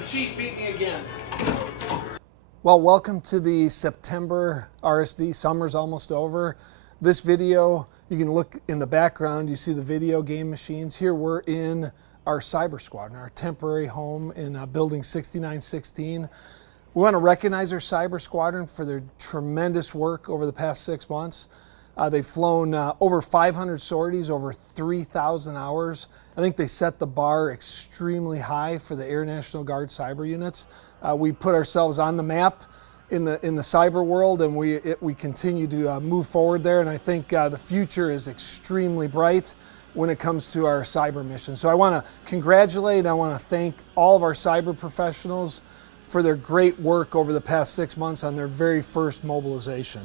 The Chief beat me again. Well, welcome to the September RSD. Summer's almost over. This video, you can look in the background, you see the video game machines. Here we're in our cyber squadron, our temporary home in building 6916. We want to recognize our cyber squadron for their tremendous work over the past 6 months. They've flown over 500 sorties, over 3,000 hours. I think they set the bar extremely high for the Air National Guard cyber units. We put ourselves on the map in the cyber world, and we continue to move forward there. And I think the future is extremely bright when it comes to our cyber mission. So I want to congratulate, I want to thank all of our cyber professionals for their great work over the past 6 months on their very first mobilization.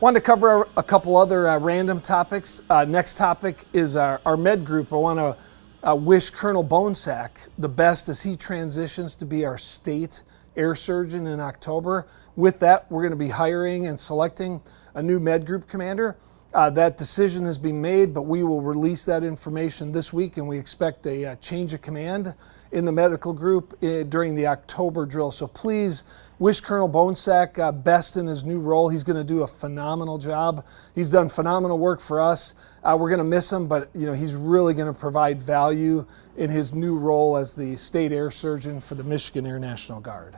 Wanted to cover a couple other random topics. Next topic is our med group. I want to wish Colonel Bonesack the best as he transitions to be our state air surgeon in October. With that, we're going to be hiring and selecting a new med group commander. That decision has been made, but we will release that information this week, and we expect a change of command in the medical group during the October drill. So please wish Colonel Bonesack best in his new role. He's going to do a phenomenal job. He's done phenomenal work for us. We're going to miss him, but he's really going to provide value in his new role as the state air surgeon for the Michigan Air National Guard.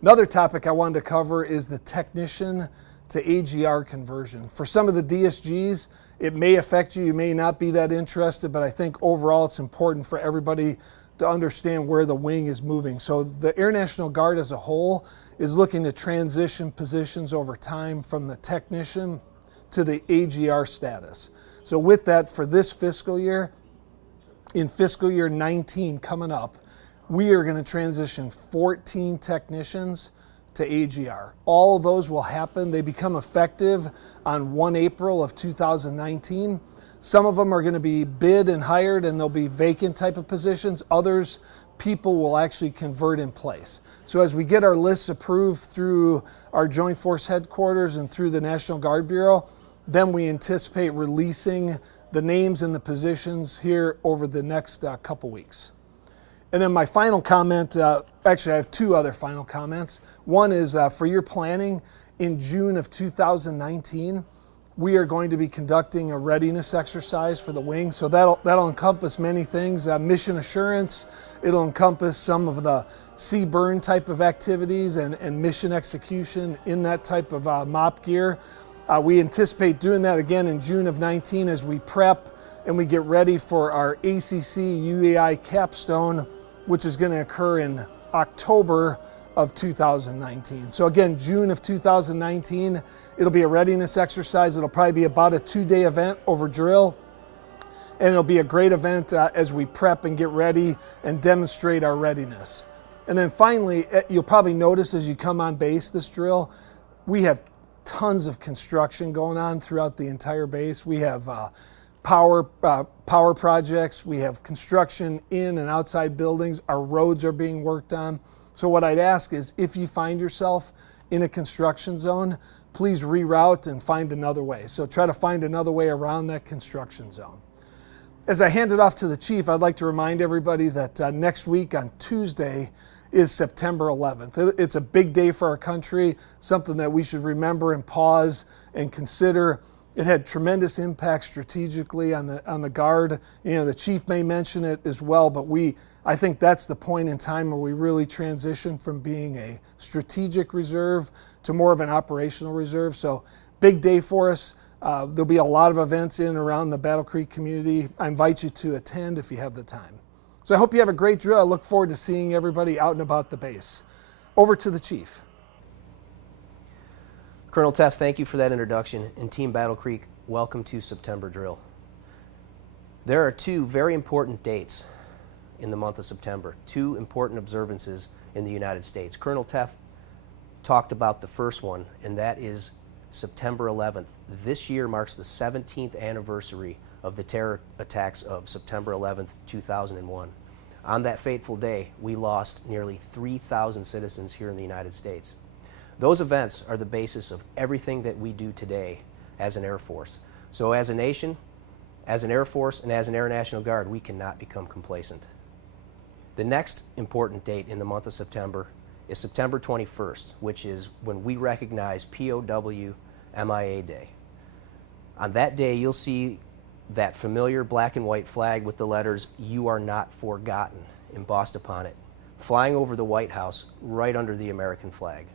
Another topic I wanted to cover is the technician to AGR conversion. For some of the DSGs, it may affect you. You may not be that interested, but I think overall it's important for everybody to understand where the wing is moving. So the Air National Guard as a whole is looking to transition positions over time from the technician to the AGR status. So with that, for this fiscal year, in fiscal year 19 coming up, we are going to transition 14 technicians to AGR. All of those will happen. They become effective on 1 April of 2019. Some of them are going to be bid and hired, and they'll be vacant type of positions. Others, people will actually convert in place. So as we get our lists approved through our Joint Force Headquarters and through the National Guard Bureau, then we anticipate releasing the names and the positions here over the next couple weeks. And then my final comment, actually I have two other final comments. One is for your planning, in June of 2019, we are going to be conducting a readiness exercise for the wing. So that'll encompass many things, mission assurance. It'll encompass some of the sea burn type of activities and mission execution in that type of MOP gear. We anticipate doing that again in June of 19 as we prep and we get ready for our ACC UEI capstone, which is going to occur in October of 2019. So again, June of 2019, it'll be a readiness exercise. It'll probably be about a 2-day event over drill. And it'll be a great event as we prep and get ready and demonstrate our readiness. And then finally, you'll probably notice as you come on base this drill, we have tons of construction going on throughout the entire base. We have power projects. We have construction in and outside buildings. Our roads are being worked on. So what I'd ask is if you find yourself in a construction zone, please reroute and find another way. So try to find another way around that construction zone. As I hand it off to the Chief, I'd like to remind everybody that next week on Tuesday is September 11th. It's a big day for our country, something that we should remember and pause and consider. It had tremendous impact strategically on the Guard. The Chief may mention it as well, but I think that's the point in time where we really transition from being a strategic reserve to more of an operational reserve. So big day for us. There'll be a lot of events in and around the Battle Creek community. I invite you to attend if you have the time. So I hope you have a great drill. I look forward to seeing everybody out and about the base. Over to the Chief. Colonel Teff, thank you for that introduction. And Team Battle Creek, welcome to September drill. There are two very important dates in the month of September, two important observances in the United States. Colonel Teff talked about the first one, and that is September 11th. This year marks the 17th anniversary of the terror attacks of September 11th, 2001. On that fateful day, we lost nearly 3,000 citizens here in the United States. Those events are the basis of everything that we do today as an Air Force. So as a nation, as an Air Force, and as an Air National Guard, we cannot become complacent. The next important date in the month of September is September 21st, which is when we recognize POW MIA Day. On that day, you'll see that familiar black and white flag with the letters "You Are Not Forgotten" embossed upon it, flying over the White House right under the American flag.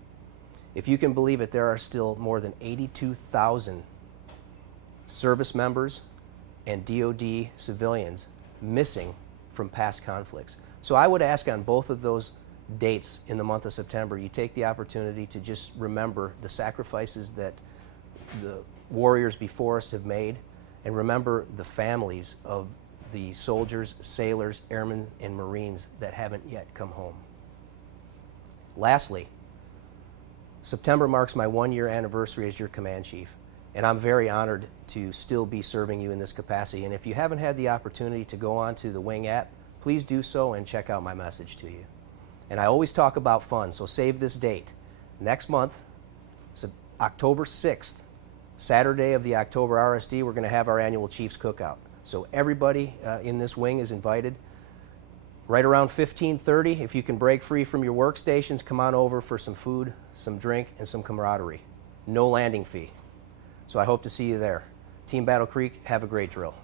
If you can believe it, there are still more than 82,000 service members and DoD civilians missing from past conflicts. So I would ask on both of those dates in the month of September, you take the opportunity to just remember the sacrifices that the warriors before us have made, and remember the families of the soldiers, sailors, airmen, and Marines that haven't yet come home. Lastly, September marks my 1-year anniversary as your command chief, and I'm very honored to still be serving you in this capacity. And if you haven't had the opportunity to go on to the Wing app, please do so and check out my message to you. And I always talk about fun, so save this date. Next month, October 6th, Saturday of the October RSD, we're going to have our annual Chiefs Cookout. So everybody in this wing is invited. Right around 15:30, if you can break free from your workstations, come on over for some food, some drink, and some camaraderie. No landing fee. So I hope to see you there. Team Battle Creek, have a great drill.